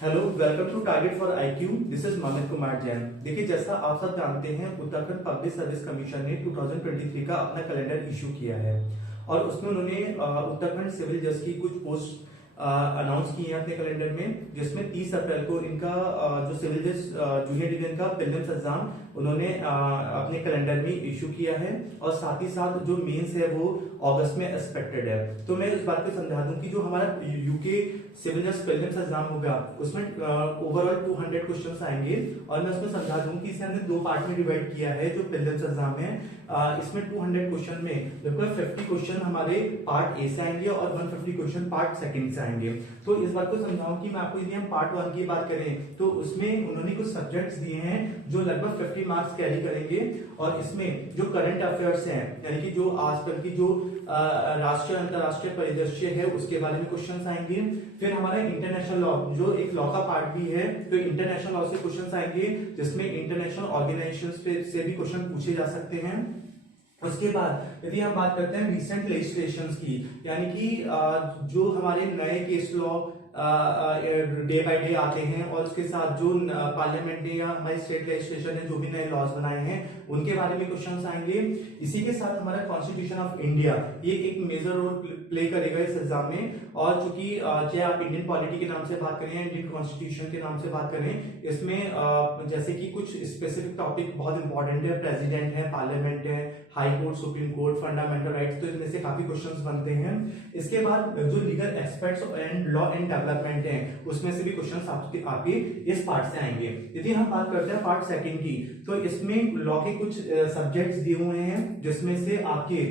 Hello, welcome to target for IQ. This is Mamit Kumar Jain. देखिए, जैसा आप सब जानते हैं, उत्तराखंड पब्लिक सर्विस कमीशन ने 2023 का अपना कैलेंडर इशू किया है और उसमें उन्होंने उत्तराखंड सिविल जज की कुछ पोस्ट अनाउंस की है अपने कैलेंडर में, जिसमें 30 अप्रैल को इनका जो सिविल जज जूनियर डिवीजन का प्रीलिम्स एग्जाम उन्होंने अपने कैलेंडर में इशू किया है और साथ ही साथ जो मेंस है वो अगस्त में एक्सपेक्टेड है। तो मैं इस बात को समझा दूं कि जो हमारा यूके सिविल जज प्रीलिम्स एग्जाम होगा उसमें ओवरऑल 200 क्वेश्चंस आएंगे और मैं उसमें समझा दूं कि इसे हमने दो पार्ट में डिवाइड किया है। जो प्रीलिम्स एग्जाम है इसमें 200 क्वेश्चन में लगभग 50 क्वेश्चन हमारे पार्ट ए से आएंगे और 150 क्वेश्चन पार्ट सेकंड से आएंगे। तो इस बात को समझाऊं कि मैं आपको, यदि हम पार्ट 1 की बात करें तो उसमें उन्होंने कुछ सब्जेक्ट्स दिए हैं जो लगभग 50 मार्क्स कैरी करेंगे और इसमें जो करंट अफेयर्स हैं, यानी कि जो आजकल की जो राष्ट्रीय अंतरराष्ट्रीय परिदृश्य है उसके बारे में क्वेश्चंस आएंगे। फिर हमारा इंटरनेशनल लॉ, जो एक लॉ का पार्ट भी है, तो इंटरनेशनल लॉ से क्वेश्चंस आएंगे जिसमें इंटरनेशनल ऑर्गेनाइजेशंस से भी क्वेश्चन पूछे जा सकते हैं। उसके बाद यदि हम बात करते हैं रिसेंट लेजिस्लेशंस की, यानी कि जो हमारे नए case law day by day आते हैं और उसके साथ जो पार्लियामेंट ने या हमारी स्टेट लेजिस्लेशन ने जो भी नए लॉज बनाए हैं उनके बारे में क्वेश्चंस आएंगे। इसी के साथ हमारा कॉन्स्टिट्यूशन ऑफ इंडिया ये एक मेजर रोल प्ले करेगा इस एग्जाम में। और चूंकि चाहे आप इंडियन पॉलिटी के नाम से बात करें या इंडियन कॉन्स्टिट्यूशन के नाम से बात करें, इसमें जैसे कि कुछ स्पेसिफिक टॉपिक बहुत इंपॉर्टेंट है, प्रेसिडेंट है, पार्लियामेंट है, high court, supreme court, fundamental rights, तो इसमें से काफी क्वेश्चंस बनते हैं। इसके बाद जो legal experts and law and development है उसमें से भी क्वेश्चंस आपके इस पार्ट से आएंगे। यदि हम बात करते हैं पार्ट सेकंड की, तो इसमें लॉ के कुछ सब्जेक्ट्स दिए हुए हैं जिसमें से आपके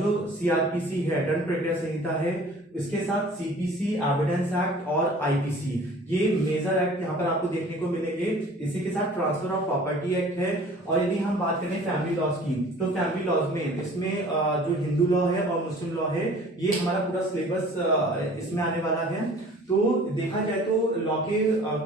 जो सीआरपीसी है, दंड प्रक्रिया संहिता है, इसके साथ सीपीसी, एविडेंस एक्ट और आईपीसी, ये मेजर एक्ट यहाँ पर आपको देखने को मिलेंगे। इसी के साथ ट्रांसफर ऑफ प्रॉपर्टी एक्ट है। और यदि हम बात करें फैमिली लॉज की, तो फैमिली लॉज में इसमें जो हिंदू लॉ है और मुस्लिम लॉ है, ये हमारा पूरा सिलेबस इसमें आने वाला है। तो देखा जाए तो लॉ के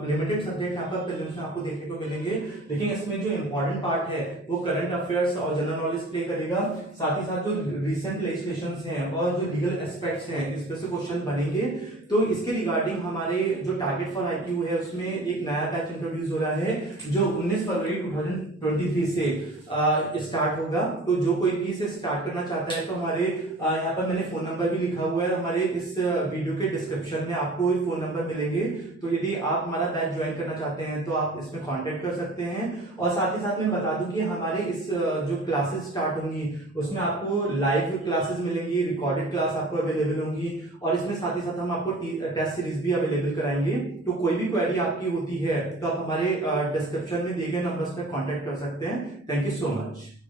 लिमिटेड सब्जेक्ट यहाँ पर प्रीलिम्स में आपको देखने को मिलेंगे, लेकिन इसमें जो इंपॉर्टेंट पार्ट है वो करंट अफेयर्स और जनरल नॉलेज प्ले करेगा। साथ ही साथ जो रिसेंट लेजिस्लेशंस हैं और जो लीगल एस्पेक्ट्स हैं इस पर से क्वेश्चन बनेंगे। तो इसके रिगार्डिंग हमारे जो टारगेट फॉर आईक्यू है उसमें एक नया बैच इंट्रोड्यूस हो रहा है जो 19 फरवरी 2023 से स्टार्ट होगा। तो जो कोई भी इसे स्टार्ट करना चाहता है तो हमारे यहाँ पर मैंने फोन नंबर भी लिखा हुआ है, हमारे इस वीडियो के डिस्क्रिप्शन में आपको फोन नंबर मिलेंगे। तो यदि आप हमारा बैच ज्वाइन करना चाहते हैं तो आप इसमें कांटेक्ट कर सकते हैं। और साथ ही साथ मैं बता दूं कि हमारे इस जो क्लासेस स्टार्ट होंगी उसमें आपको लाइव क्लासेस मिलेंगी, रिकॉर्डेड क्लास आपको अवेलेबल होंगी और इसमें साथ ही साथ हम आपको टेस्ट सीरीज भी अवेलेबल कराएंगे। तो कोई भी क्वेरी आपकी होती है तो आप हमारे डिस्क्रिप्शन में दिए गए नंबर्स पर कांटेक्ट कर सकते हैं। Thank you so much.